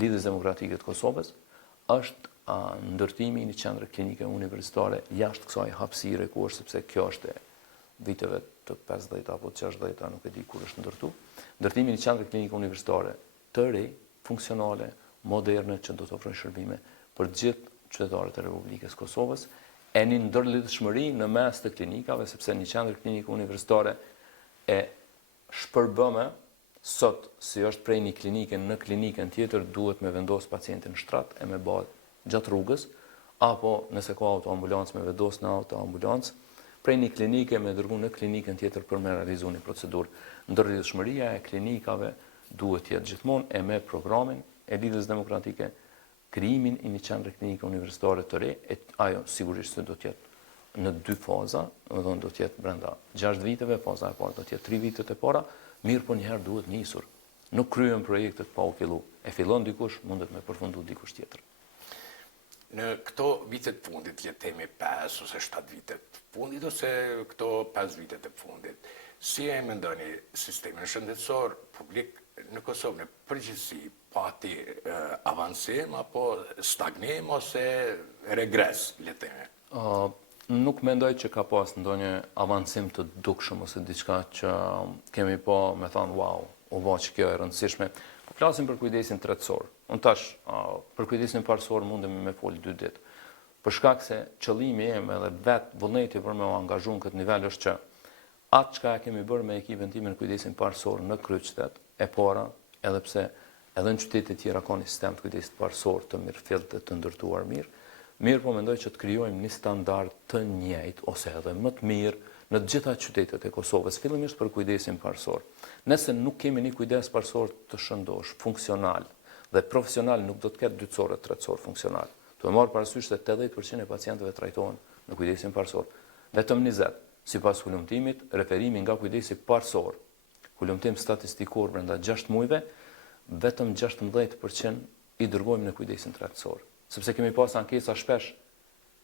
Lidhjes Demokratike të Kosovës është ndërtimi i një qendre klinike universitare jashtë kësaj hapësire ku është, sepse kjo është e viteve të 50 apo 60, nuk e di kur është ndërtu. Ndërtimi i një qendre klinike universitare të re, funksionale, moderne, që do të ofrojë shërbime për gjithë qytetarët e Republikës Kosovës, e një ndërlidhshmëri në mes të klinikave, sepse një qendër klinike universitare e shpërbëme sot, si është prej një klinike në klinikën tjetër, duhet me vendos pacientin në shtrat e me bëhet gjatë rrugës, apo nëse ka autoambulancë me vendos në autoambulancë, prej një klinike me dërgu në klinikën tjetër për me realizu një procedurë. Ndërlidhshmëria e klinikave duhet jetë gjithmonë e me programin e Lidhjes Demokratike, krijimin i një qendre klinike universitare të re, ajo sigurisht se do të jetë në 2 faza, do të jetë brenda 6 viteve, faza e parë do të jetë 3 vitet e para, mirë po njëherë duhet nisur. Nuk kryen projektet pa u fillu. E fillon dikush, mundet me përfundu dikush tjetër. Në këto vitet fundit, le të themi 5 ose 7 vitet fundit, ose këto 5 vitet e fundit, si e mendoni sistemin shëndetësor publik në Kosovë në përgjithësi, pati avancim apo stagnim ose regres, le të themi? Nuk mendoj që ka pas ndonjë avancim të dukshëm ose diçka që kemi po me thonë wow, u bë që kjo e rëndësishme. Po flasim për kujdesin tretësor. Unë tash për kujdesin parësor mundemi me folë 2 ditë. Për shkak se qëllimi im edhe vetë vullneti për me u angazhu në këtë nivel është që atë çka kemi bërë me ekipin tim në kujdesin parësor në Kryqëzet e para, edhe pse edhe në qytetet tjera ka një sistem të kujdesit parësor të mirëfillt dhe të ndërtuar mirë po mendoj që të krijojmë një standard të njëjtë ose edhe më të mirë në të gjitha qytetet e Kosovës, fillimisht për kujdesin parësor. Nëse nuk kemi një kujdes parësor të shëndosh, funksional dhe profesional, nuk do të ketë dytësor e tretësor funksional. Të marrë parasysh se 80% e pacientëve trajtohen në kujdesin parësor. Vetëm 20, sipas hulumtimit, referimi nga kujdesi parësor, hulumtim statistikor brenda 6 muajve, vetëm 16% i dërgojmë në kujdesin tretësor. Sepse kemi pas ankesa shpesh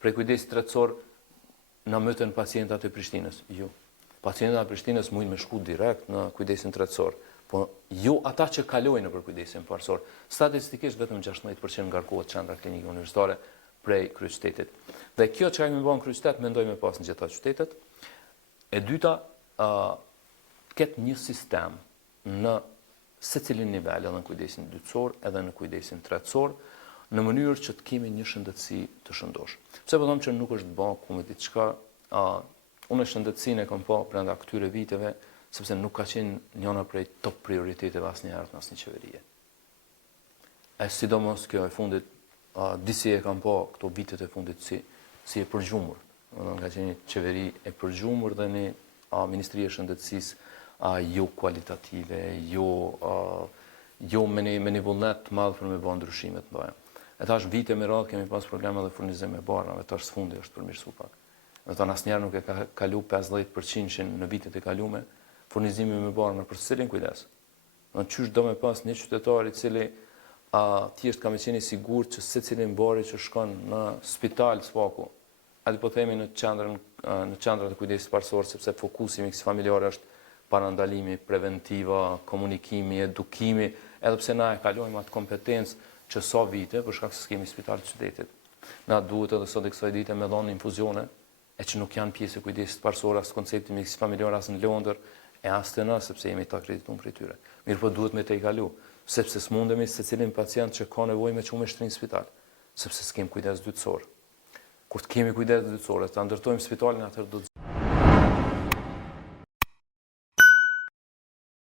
prej kujdesit tretësor na myten pacientat e Prishtinës. Jo. Pacientat e Prishtinës mundin me shku direkt në kujdesin tretësor, po jo ata që kalojnë për kujdesin parësor. Statistikisht vetëm 16% ngarkohet qendra klinike universitare prej kryeqytetit. Dhe kjo që kemi bën kryeqytet mendoj me pas në gjitha qytetet. E dyta, ketë një sistem në secilin nivel, edhe në kujdesin dytësor, edhe në kujdesin tretësor, në mënyrë që të kemi një shëndetësi të shëndosh. Pse po them që nuk është bën ku me diçka, unë shëndetësinë e kam pa brenda këtyre viteve, sepse nuk ka qenë njëna prej top prioriteteve asnjëherë në asnjë qeverie. E sidomos kjo e fundit, disi e kam pa këto vitet e fundit si e përgjumur. Domethënë ka qenë një qeveri e përgjumur dhe një Ministri e Shëndetësisë jo kualitative, jo me një vullnet të madh për me bërë ndryshime të mëdha. E tash vite me radhë kemi pas probleme dhe furnizim me barnave, tash sfundi është përmirësuar pak. Do të thonë asnjëherë nuk e ka kalu 50% në vitet e kaluara furnizimi me barna për cilin kujdes. Do të qysh do me pas një qytetar i cili thjesht ka me qenë i sigurt që secilin bari që shkon në spital sfaku, aty po themi në qendrat e kujdesit parësor, sepse fokusi i miksi familjar është parandalimi, preventiva, komunikimi, edukimi, edhe pse na e kalojmë atë kompetencë që sa vite, për shkak se s'kemi spital të qytetit. Na duhet edhe sot e kësaj dite me dhënë infuzione, e që nuk janë pjesë e kujdesit parësor, as koncepti miksi familjar, as në Londër, e as të na, sepse jemi të akredituar prej tyre. Mirë po duhet me te i kalu, sepse s'mundemi secilin pacient që ka nevojë me çu me shtrin spital, sepse s'kem kujdes dytësor. Kur të kemi kujdes dytësor, ta ndërtojmë spitalin, atëherë do të